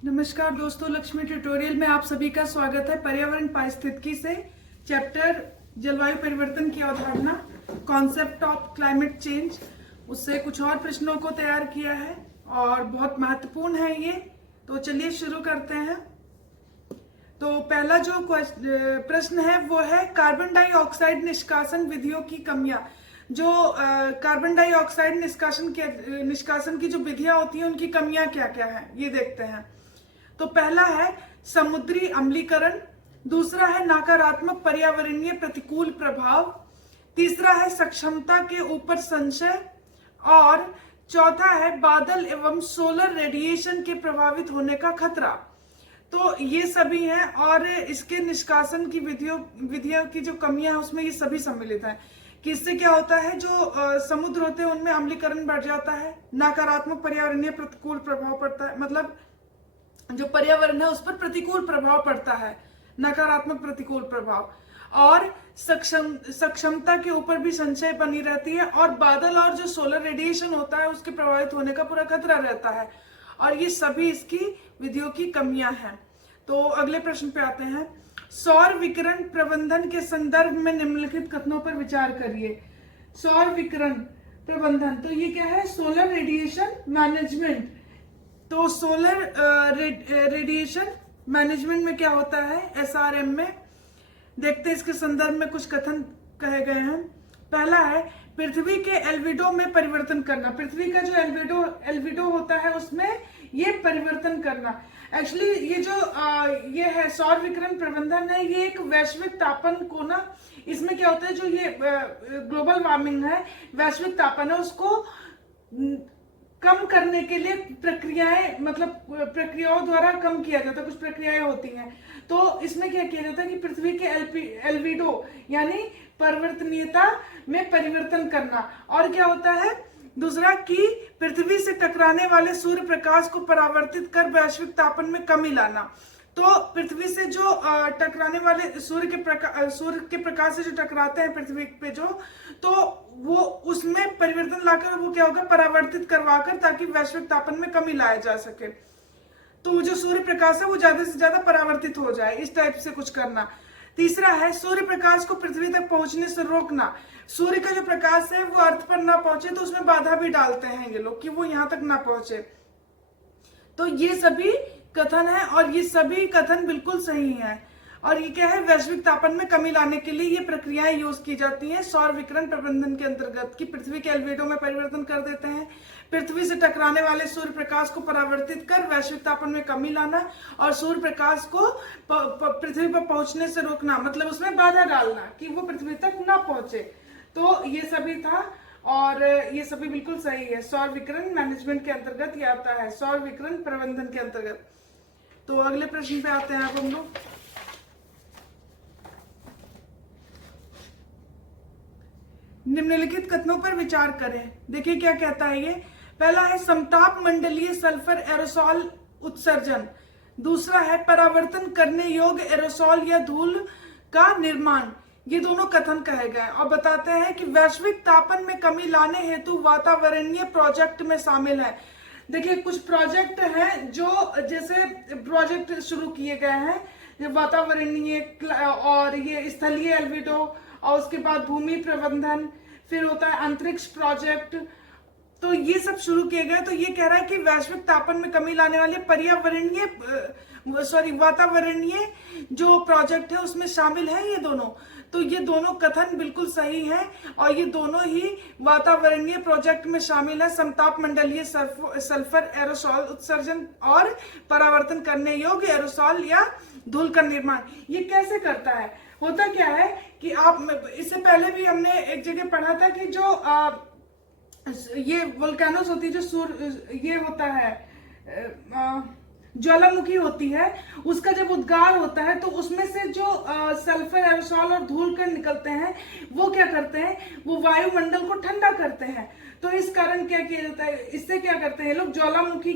नमस्कार दोस्तों, लक्ष्मी ट्यूटोरियल में आप सभी का स्वागत है। पर्यावरण पारिस्थितिकी से चैप्टर जलवायु परिवर्तन की अवधारणा, कॉन्सेप्ट ऑफ क्लाइमेट चेंज, उससे कुछ और प्रश्नों को तैयार किया है और बहुत महत्वपूर्ण है ये। तो चलिए शुरू करते हैं। तो पहला जो प्रश्न है वो है कार्बन डाइऑक्साइड निष्कासन विधियों की कमियां। जो कार्बन डाइऑक्साइड निष्कासन की जो विधियां होती हैं उनकी कमियां क्या क्या हैं, ये देखते हैं। तो पहला है समुद्री अम्लीकरण, दूसरा है नकारात्मक पर्यावरणीय प्रतिकूल प्रभाव, तीसरा है सक्षमता के ऊपर संशय और चौथा है बादल एवं सोलर रेडिएशन के प्रभावित होने का खतरा। तो ये सभी हैं और इसके निष्कासन की विधियों की जो कमियां हैं उसमें ये सभी सम्मिलित हैं कि इससे क्या होता है, जो समुद्र होते हैं उनमें अम्लीकरण बढ़ जाता है, नकारात्मक पर्यावरणीय प्रतिकूल प्रभाव पड़ता है, मतलब जो पर्यावरण है उस पर प्रतिकूल प्रभाव पड़ता है, नकारात्मक प्रतिकूल प्रभाव, और सक्षमता के ऊपर भी संशय बनी रहती है, और बादल और जो सोलर रेडिएशन होता है उसके प्रभावित होने का पूरा खतरा रहता है। और ये सभी इसकी विधियों की कमियां हैं। तो अगले प्रश्न पे आते हैं। सौर विकिरण प्रबंधन के संदर्भ में निम्नलिखित कथनों पर विचार करिए। सौर विकिरण प्रबंधन, तो ये क्या है? Solar radiation management. तो सोलर रेडिएशन मैनेजमेंट में क्या होता है, एसआरएम में? देखते हैं इसके संदर्भ में कुछ कथन कहे गए हैं। पहला है पृथ्वी के एल्बिडो में परिवर्तन करना। पृथ्वी का जो एल्बिडो होता है उसमें ये परिवर्तन करना। एक्चुअली ये जो ये है सौर विकिरण प्रबंधन है, ये एक वैश्विक तापन को ना, इसमें क्या होता है, जो ये ग्लोबल वार्मिंग है, वैश्विक तापन है, उसको कम करने के लिए प्रक्रियाएं, मतलब प्रक्रियाओं द्वारा कम किया जाता है। कुछ प्रक्रियाएं होती हैं, तो इसमें क्या किया जाता है कि पृथ्वी के एल्बिडो यानी परिवर्तनीयता में परिवर्तन करना। और क्या होता है दूसरा, कि पृथ्वी से टकराने वाले सूर्य प्रकाश को परावर्तित कर वैश्विक तापन में कमी लाना। तो पृथ्वी से जो टकराने वाले सूर्य के प्रकाश से जो टकराते हैं पृथ्वी पे जो, तो वो उसमें परिवर्तन लाकर वो क्या होगा, परावर्तित करवाकर, ताकि वैश्विक तापन में कमी लाया जा सके। तो जो सूर्य प्रकाश है वो ज्यादा से ज्यादा परावर्तित हो जाए, इस टाइप से कुछ करना। तीसरा है सूर्य प्रकाश को पृथ्वी तक पहुंचने से रोकना। सूर्य का जो प्रकाश है वो अर्थ पर ना पहुंचे तो उसमें बाधा भी डालते हैं ये लोग कि वो यहां तक ना पहुंचे। तो ये सभी कथन है और ये सभी कथन बिल्कुल सही है। और ये क्या है, वैश्विक तापन में कमी लाने के लिए ये प्रक्रियाएं यूज की जाती हैं सौर विकिरण प्रबंधन के अंतर्गत, कि पृथ्वी के एल्बिडो में परिवर्तन कर देते हैं, पृथ्वी से टकराने वाले सूर्य प्रकाश को परावर्तित कर वैश्विक तापन में कमी लाना, और सूर्य प्रकाश को पृथ्वी पर पहुंचने से रोकना, मतलब उसमें बाधा डालना कि वो पृथ्वी तक ना पहुंचे। तो ये सभी था और ये सभी बिल्कुल सही है। सौर विकिरण मैनेजमेंट के अंतर्गत ये आता है, सौर विकिरण प्रबंधन के अंतर्गत। तो अगले प्रश्न पे आते हैं आप हम लोग। निम्नलिखित कथनों पर विचार करें। देखिए क्या कहता है ये। पहला है समताप मंडलीय सल्फर एरोसॉल उत्सर्जन, दूसरा है परावर्तन करने योग्य एरोसॉल या धूल का निर्माण। ये दोनों कथन कहे गए और बताते हैं कि वैश्विक तापन में कमी लाने हेतु वातावरणीय प्रोजेक्ट में शामिल है। देखिए कुछ प्रोजेक्ट हैं जो, जैसे प्रोजेक्ट शुरू किए गए हैं वातावरणीय और ये स्थलीय एल्बिडो, और उसके बाद भूमि प्रबंधन, फिर होता है अंतरिक्ष प्रोजेक्ट। तो ये सब शुरू किए गए। तो ये कह रहा है कि वैश्विक तापन में कमी लाने वाले वातावरणीय जो प्रोजेक्ट है उसमें शामिल है ये दोनों। तो ये दोनों कथन बिल्कुल सही है और ये दोनों ही वातावरणीय प्रोजेक्ट में शामिल है। समताप मंडलीय सल्फर एरोसॉल उत्सर्जन और परावर्तन करने योग्य एरोसॉल या धूल का निर्माण। ये कैसे करता है, होता क्या है कि आप, इससे पहले भी हमने एक जगह पढ़ा था कि जो ये वोल्केनोस होती है, जो ये होता है ज्वालामुखी होती है, उसका जब उद्गार होता है तो उसमें से जो सल्फर एरोसॉल और धूल कण निकलते हैं वो क्या करते हैं, वो वायुमंडल को ठंडा करते हैं। तो इस कारण क्या किया जाता है, इससे क्या करते हैं लोग, ज्वालामुखी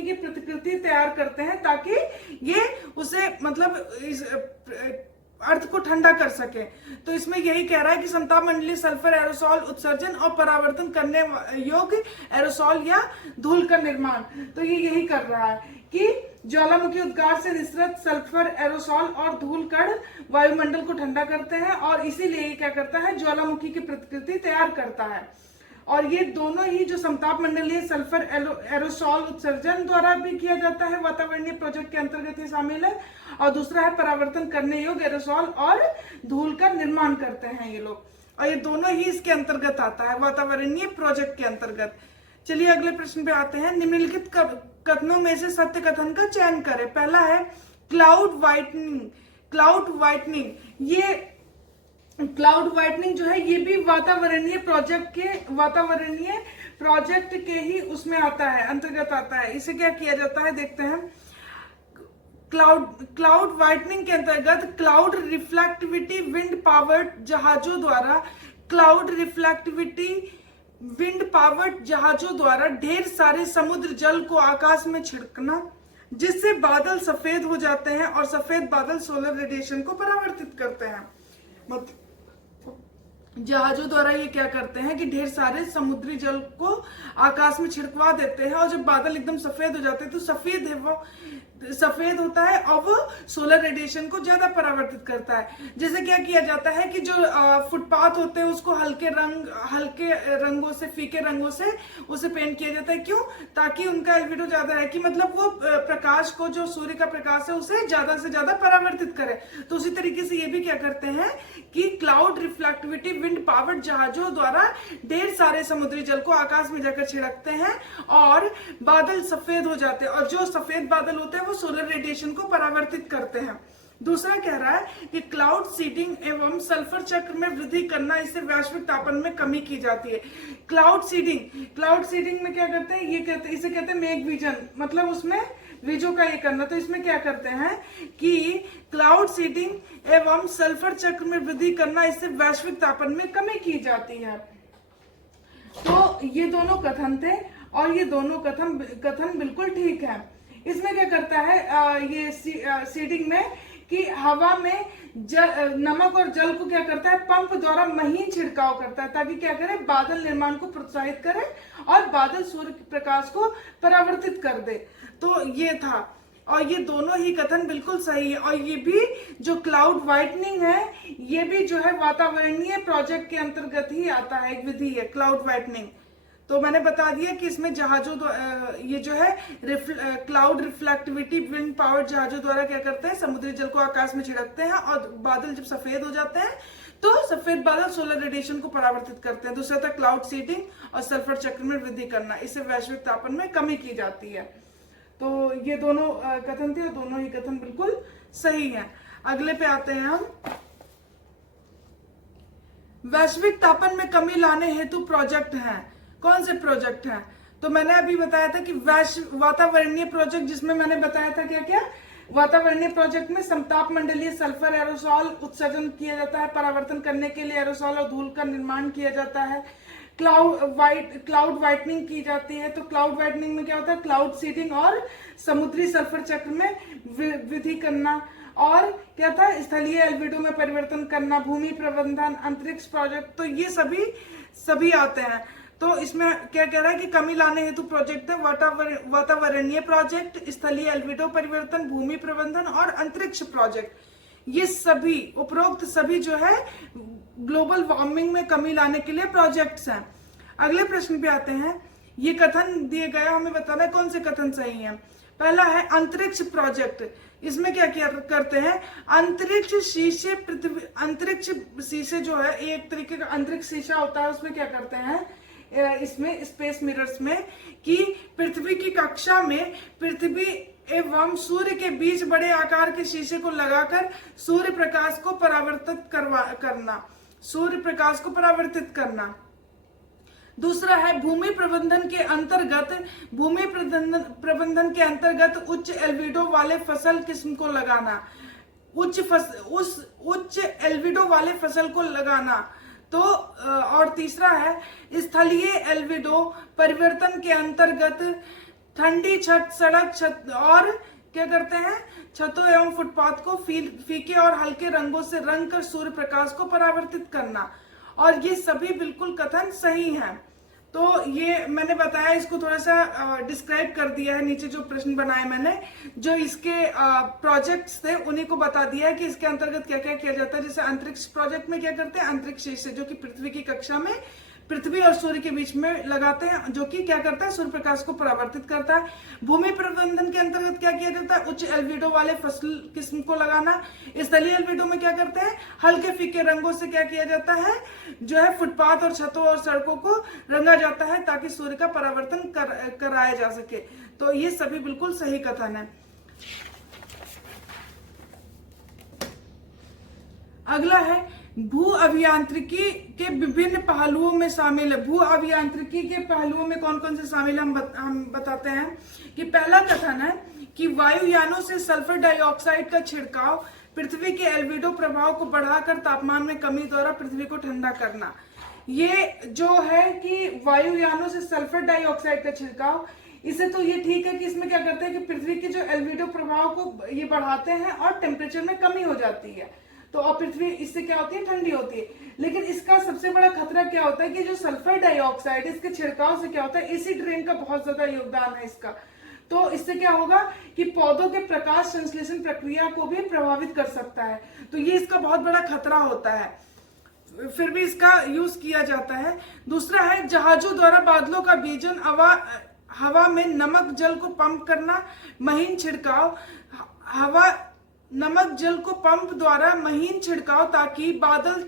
की प्रतिकृति तैयार करते हैं ताकि ये उसे, मतलब अर्थ को ठंडा कर सके। तो इसमें यही कह रहा है कि समताप मंडलीय सल्फर एरोसॉल उत्सर्जन और परावर्तन करने योग्य एरोसॉल या धूल का निर्माण। तो ये यही कर रहा है कि ज्वालामुखी उद्गार से निसृत सल्फर एरोसॉल और धूल कण वायुमंडल को ठंडा करते हैं और इसीलिए ये क्या करता है, ज्वालामुखी की प्रतिकृति तैयार करता है। और ये दोनों ही जो समताप मंडलीय सल्फर एरोसॉल उत्सर्जन द्वारा भी किया जाता है, वातावरणीय प्रोजेक्ट के अंतर्गत ही शामिल है, और दूसरा है परावर्तन करने योग्य एरोसॉल और धूल का निर्माण करते हैं ये लोग, और ये दोनों ही इसके अंतर्गत आता है, वातावरणीय प्रोजेक्ट के अंतर्गत। चलिए अगले प्रश्न पे आते हैं। निम्नलिखित कथनों में से सत्य कथन का चयन करें। पहला है क्लाउड वाइटनिंग। क्लाउड वाइटनिंग, ये क्लाउड वाइटनिंग जो है ये भी वातावरणीय प्रोजेक्ट के ही उसमें आता है, अंतर्गत आता है। इसे क्या किया जाता है देखते हैं। क्लाउड वाइटनिंग के अंतर्गत क्लाउड रिफ्लेक्टिविटी विंड पावर्ड जहाजों द्वारा ढेर सारे समुद्र जल को आकाश में छिड़कना, जिससे बादल सफेद हो जाते हैं और सफेद बादल सोलर रेडिएशन को परावर्तित करते हैं। जहाजों द्वारा ये क्या करते हैं कि ढेर सारे समुद्री जल को आकाश में छिड़कवा देते हैं, और जब बादल एकदम सफेद हो जाते हैं तो सफेद होता है और वो सोलर रेडिएशन को ज्यादा परावर्तित करता है। जैसे क्या किया जाता है कि जो फुटपाथ होते हैं उसको हल्के रंगों से, फीके रंगों से उसे पेंट किया जाता है। क्यों? ताकि उनका एल्बिडो ज्यादा है, कि मतलब वो प्रकाश को, जो सूर्य का प्रकाश है उसे ज्यादा से ज्यादा परावर्तित करे। तो उसी तरीके से ये भी क्या करते हैं कि क्लाउड रिफ्लेक्टिविटी विंड पावर्ड जहाजों द्वारा ढेर सारे समुद्री जल को आकाश में जाकर छिड़कते हैं और बादल सफेद हो जाते हैं, और जो सफेद बादल होते हैं वो सोलर रेडिएशन को परावर्तित करते हैं। दूसरा कह रहा है कि क्लाउड सीडिंग एवं सल्फर चक्र में वृद्धि करना, इससे वैश्विक तापन में कमी की जाती है। क्लाउड सीडिंग में क्या करते हैं, इसे कहते हैं मेघ विजन, मतलब उसमें बीजों का ये करना। तो इसमें क्या करते हैं कि क्लाउड सीडिंग एवं सल्फर चक्र में वृद्धि करना, इससे वैश्विक तापन में कमी की जाती है। तो ये दोनों कथन थे और ये दोनों कथन बिल्कुल ठीक है। इसमें क्या करता है ये सीडिंग में कि हवा में नमक और जल को क्या करता है, पंप द्वारा महीन छिड़काव करता है, ताकि क्या करे, बादल निर्माण को प्रोत्साहित करे और बादल सूर्य के प्रकाश को परावर्तित कर दे। तो ये था, और ये दोनों ही कथन बिल्कुल सही है। और ये भी जो क्लाउड वाइटनिंग है ये भी जो है वातावरणीय प्रोजेक्ट के अंतर्गत ही आता है, एक विधि है क्लाउड वाइटनिंग। तो मैंने बता दिया कि इसमें जहाजों ये जो है क्लाउड रिफ्लेक्टिविटी विंड पावर जहाजों द्वारा क्या करते हैं, समुद्री जल को आकाश में छिड़कते हैं और बादल जब सफेद हो जाते हैं तो सफेद बादल सोलर रेडिएशन को परावर्तित करते हैं। दूसरा था क्लाउड सीडिंग और सल्फर चक्र में वृद्धि करना, इससे वैश्विक तापन में कमी की जाती है। तो ये दोनों कथन थे और दोनों ही कथन बिल्कुल सही हैं। अगले पे आते हैं हम। वैश्विक तापन में कमी लाने हेतु प्रोजेक्ट हैं। कौन से प्रोजेक्ट हैं? तो मैंने अभी बताया था कि वातावरणीय प्रोजेक्ट, जिसमें मैंने बताया था क्या क्या, वातावरणीय प्रोजेक्ट में समताप मंडलीय सल्फर एरोसॉल उत्सर्जन किया जाता है, परावर्तन करने के लिए एरोसॉल और धूल का निर्माण किया जाता है, क्लाउड वाइटनिंग की जाती है। तो क्लाउड वाइटनिंग में क्या होता है, क्लाउड सीडिंग और समुद्री सल्फर चक्र में वृद्धि करना, और क्या था, स्थलीय एल्बिडो में परिवर्तन करना, भूमि प्रबंधन, अंतरिक्ष प्रोजेक्ट। तो ये सभी आते हैं। तो इसमें क्या कह रहा है कि कमी लाने हेतु प्रोजेक्ट है वातावरणीय प्रोजेक्ट, स्थलीय एल्बिडो परिवर्तन, भूमि प्रबंधन और अंतरिक्ष प्रोजेक्ट। ये सभी उपरोक्त सभी जो है ग्लोबल वार्मिंग में कमी लाने के लिए प्रोजेक्ट्स हैं। अगले प्रश्न पे आते हैं। ये कथन दिए गया, हमें बताना है कौन से कथन सही हैं। पहला है अंतरिक्ष प्रोजेक्ट। इसमें क्या करते हैं, अंतरिक्ष शीशे जो है, एक तरीके का अंतरिक्ष शीशा होता है, उसमें क्या करते हैं, इसमें स्पेस मिरर्स में, कि पृथ्वी की कक्षा में पृथ्वी एवं सूर्य के बीच बड़े आकार के शीशे को लगाकर सूर्य प्रकाश को परावर्तित करना। दूसरा है भूमि प्रबंधन के अंतर्गत उच्च एल्बिडो वाले फसल किस्म को लगाना, उच्च एल्बिडो वाले फसल को लगाना। तो और तीसरा है स्थलीय एल्बिडो परिवर्तन के अंतर्गत ठंडी छत, सड़क छत और क्या करते हैं, छतों एवं फुटपाथ को फीके और हल्के रंगों से रंग कर सूर्य प्रकाश को परावर्तित करना। और ये सभी बिल्कुल कथन सही हैं। तो ये मैंने बताया, इसको थोड़ा सा डिस्क्राइब कर दिया है, नीचे जो प्रश्न बनाए मैंने, जो इसके प्रोजेक्ट्स थे उन्हीं को बता दिया है कि इसके अंतर्गत क्या क्या किया जाता है। जैसे अंतरिक्ष प्रोजेक्ट में क्या करते हैं, अंतरिक्ष से जो कि पृथ्वी की कक्षा में पृथ्वी और सूर्य के बीच में लगाते हैं, जो कि क्या करता है, सूर्य प्रकाश को परावर्तित करता है। भूमि प्रबंधन के अंतर्गत क्या किया जाता है, उच्च एल्बिडो वाले फसल किस्म को लगाना। स्थलीय एल्बिडो में क्या करते हैं, हल्के फीके रंगों से क्या किया जाता है, जो है फुटपाथ और छतों और सड़कों को रंगा जाता है ताकि सूर्य का परावर्तन कराया जा सके। तो ये सभी बिल्कुल सही कथन है। अगला है भू अभियांत्रिकी के विभिन्न पहलुओं में शामिल है। भू अभियांत्रिकी के पहलुओं में कौन कौन से शामिल हम बताते हैं कि पहला कथन है कि वायुयानों से सल्फर डाइऑक्साइड का छिड़काव पृथ्वी के एल्बिडो प्रभाव को बढ़ाकर तापमान में कमी द्वारा पृथ्वी को ठंडा करना। ये जो है कि वायुयानों से सल्फर डाइऑक्साइड का छिड़काव, इसे तो ये ठीक है कि इसमें क्या करते हैं कि पृथ्वी के जो एल्बिडो प्रभाव को ये बढ़ाते हैं और टेम्परेचर में कमी हो जाती है, तो और पृथ्वी इससे क्या होती है, ठंडी होती है। लेकिन इसका सबसे बड़ा खतरा क्या होता है कि जो सल्फर डाइऑक्साइड, इसके छिड़काव से क्या होता है, एसिड रेन का बहुत ज्यादा योगदान है इसका। तो इससे क्या होगा कि पौधों के प्रकाश संश्लेषण प्रक्रिया को भी प्रभावित कर सकता है। तो ये इसका बहुत बड़ा खतरा होता है, फिर भी इसका यूज किया जाता है। दूसरा है जहाजों द्वारा बादलों का बीजन, हवा में नमक जल को पंप करना, महीन छिड़काव, हवा नमक जल को पंप द्वारा महीन छिड़काव ताकि बादल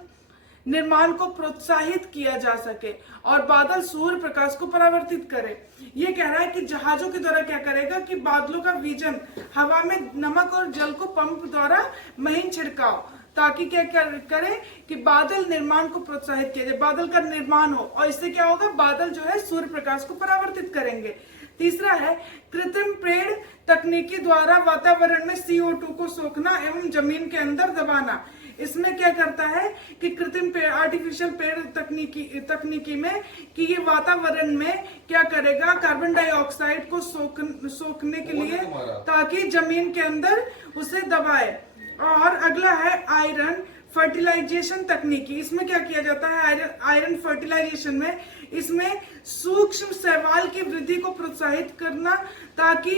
निर्माण को प्रोत्साहित किया जा सके और बादल सूर्य प्रकाश को परावर्तित करे। ये कह रहा है कि जहाजों के द्वारा क्या करेगा कि बादलों का विजन, हवा में नमक और जल को पंप द्वारा महीन छिड़काव ताकि क्या करे कि बादल निर्माण को प्रोत्साहित किया जाए, बादल का निर्माण हो, और इससे क्या होगा, बादल जो है सूर्य प्रकाश को परावर्तित करेंगे। तीसरा है कृत्रिम पेड़ तकनीकी द्वारा वातावरण में CO2 को सोखना एवं जमीन के अंदर दबाना। इसमें क्या करता है कि कृत्रिम पेड़, आर्टिफिशियल पेड़ तकनीकी में कि ये वातावरण में क्या करेगा, कार्बन डाइऑक्साइड को सोखने के लिए ताकि जमीन के अंदर उसे दबाए। और अगला है आयरन फर्टिलाइजेशन तकनीकी। इसमें क्या किया जाता है, आयरन फर्टिलाइजेशन में इसमें सूक्ष्म शैवाल की वृद्धि को प्रोत्साहित करना ताकि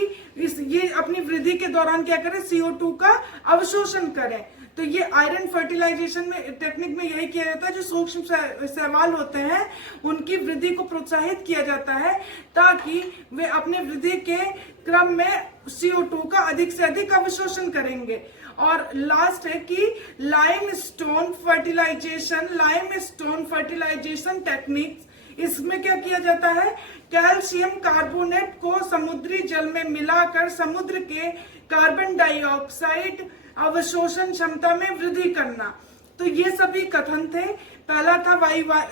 ये अपनी वृद्धि के दौरान क्या करें, CO2 का अवशोषण करें। तो ये आयरन फर्टिलाइजेशन में टेक्निक में यही किया जाता है, जो सूक्ष्म शैवाल होते हैं उनकी वृद्धि को प्रोत्साहित किया जाता है ताकि वे अपने वृद्धि के क्रम में CO2 का अधिक से अधिक अवशोषण करेंगे। और लास्ट है कि लाइमस्टोन फर्टिलाइजेशन टेक्निक्स। इसमें क्या किया जाता है, कैल्शियम कार्बोनेट को समुद्री जल में मिलाकर समुद्र के कार्बन डाइऑक्साइड अवशोषण क्षमता में वृद्धि करना। तो ये सभी कथन थे। पहला था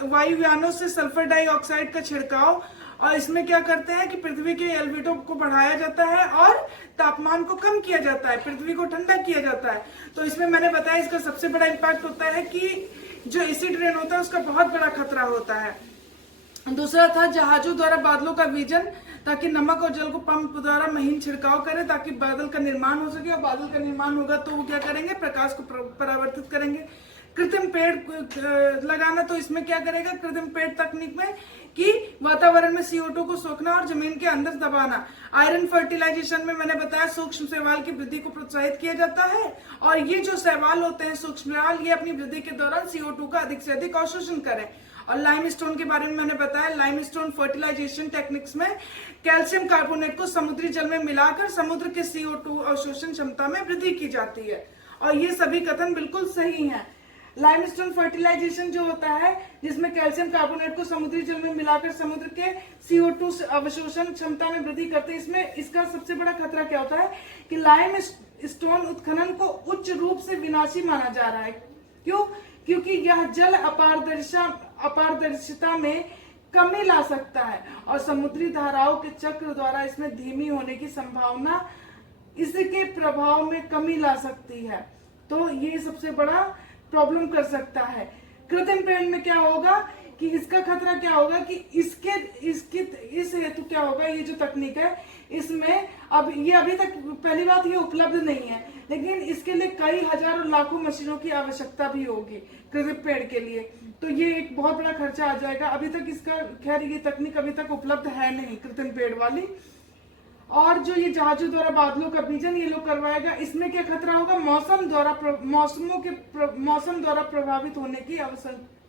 वायुयानों से सल्फर डाइऑक्साइड का छिड़काव, और इसमें क्या करते हैं कि पृथ्वी के एल्बिडो को बढ़ाया जाता है और तापमान को कम किया जाता है, पृथ्वी को ठंडा किया जाता है। तो इसमें मैंने बताया इसका सबसे बड़ा इम्पैक्ट होता है कि जो एसिड रेन होता है उसका बहुत बड़ा खतरा होता है। दूसरा था जहाजों द्वारा बादलों का विजन, ताकि नमक और जल को पंप द्वारा महीन छिड़काव करें ताकि बादल का निर्माण हो सके, और बादल का निर्माण होगा तो वो क्या करेंगे, प्रकाश को परावर्तित करेंगे। कृत्रिम पेड़ लगाना, तो इसमें क्या करेगा, कृत्रिम पेड़ तकनीक में कि वातावरण में CO2 को सोखना और जमीन के अंदर दबाना। आयरन फर्टिलाइजेशन में मैंने बताया सूक्ष्म शैवाल की वृद्धि को प्रोत्साहित किया जाता है, और ये जो शैवाल होते हैं सूक्ष्म शैवाल, ये अपनी वृद्धि के दौरान CO2 का अधिक से अधिक अवशोषण करें। और लाइमस्टोन के बारे में मैंने बताया, लाइमस्टोन फर्टिलाइजेशन टेक्निक्स में कैल्शियम कार्बोनेट को समुद्री जल में मिलाकर समुद्र के CO2 अवशोषण क्षमता में वृद्धि की जाती है। और ये सभी कथन बिल्कुल सही हैं। लाइमस्टोन फर्टिलाइजेशन जो होता है, जिसमें कैल्शियम कार्बोनेट को समुद्री जल में मिलाकर समुद्र के CO2 अवशोषण क्षमता में वृद्धि करते हैं, इसमें इसका सबसे बड़ा खतरा क्या होता है कि लाइमस्टोन उत्खनन को उच्च रूप से विनाशी माना जा रहा है। क्यों? क्योंकि यह जल अपारदर्शिता में कमी ला सकता है और समुद्री धाराओं के चक्र द्वारा इसमें धीमी होने की संभावना इसके प्रभाव में कमी ला सकती है। तो ये सबसे बड़ा प्रॉब्लम कर सकता है। कृत्रिम पेड़ में क्या होगा कि इसका खतरा क्या होगा कि इस हेतु क्या होगा, ये जो तकनीक है इसमें अब ये अभी तक पहली बात ये उपलब्ध नहीं है, लेकिन इसके लिए कई हजारों लाखों मशीनों की आवश्यकता भी होगी कृत्रिम पेड़ के लिए। तो ये एक बहुत बड़ा खर्चा आ जाएगा। अभी तक इसका खैर ये तकनीक अभी तक उपलब्ध है नहीं कृत्रिम पेड़ वाली। और जो ये जहाजों द्वारा बादलों का बीजन ये लोग करवाएगा, इसमें क्या खतरा होगा? मौसम द्वारा प्रभावित होने की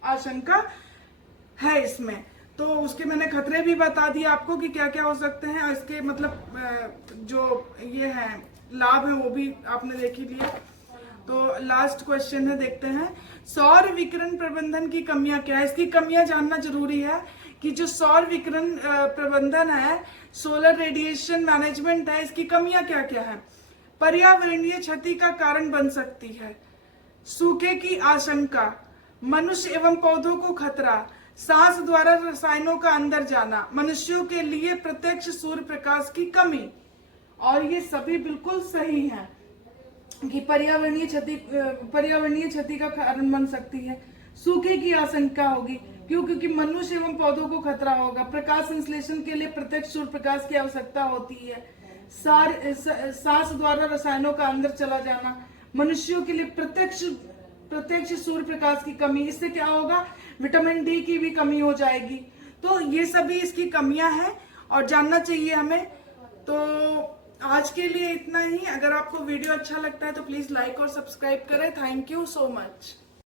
आशंका है इसमें। तो उसके मैंने खतरे भी बता दिए आपको कि क्या क्या हो सकते हैं, और इसके मतलब जो ये है लाभ है वो भी आपने देख ही लिया। तो लास्ट क्वेश्चन है, देखते हैं सौर विकिरण प्रबंधन की कमियां क्या है। इसकी कमियां जानना जरूरी है कि जो सौर विकिरण प्रबंधन है, सोलर रेडिएशन मैनेजमेंट है, इसकी कमियां क्या क्या है। पर्यावरणीय क्षति का कारण बन सकती है, सूखे की आशंका, मनुष्य एवं पौधों को खतरा, सांस द्वारा रसायनों का अंदर जाना, मनुष्यों के लिए प्रत्यक्ष सूर्य प्रकाश की कमी। और ये सभी बिल्कुल सही हैं कि पर्यावरणीय क्षति का कारण बन सकती है, सूखे की आशंका होगी, क्यों? क्योंकि मनुष्य एवं पौधों को खतरा होगा, प्रकाश संश्लेषण के लिए प्रत्यक्ष सूर्य प्रकाश की आवश्यकता होती है, सांस द्वारा रसायनों का अंदर चला जाना, मनुष्यों के लिए प्रत्यक्ष सूर्य प्रकाश की कमी। इससे क्या होगा? विटामिन डी की भी कमी हो जाएगी। तो ये सभी इसकी कमियां हैं और जानना चाहिए हमें। तो आज के लिए इतना ही। अगर आपको वीडियो अच्छा लगता है तो प्लीज लाइक और सब्सक्राइब करें। Thank you so much.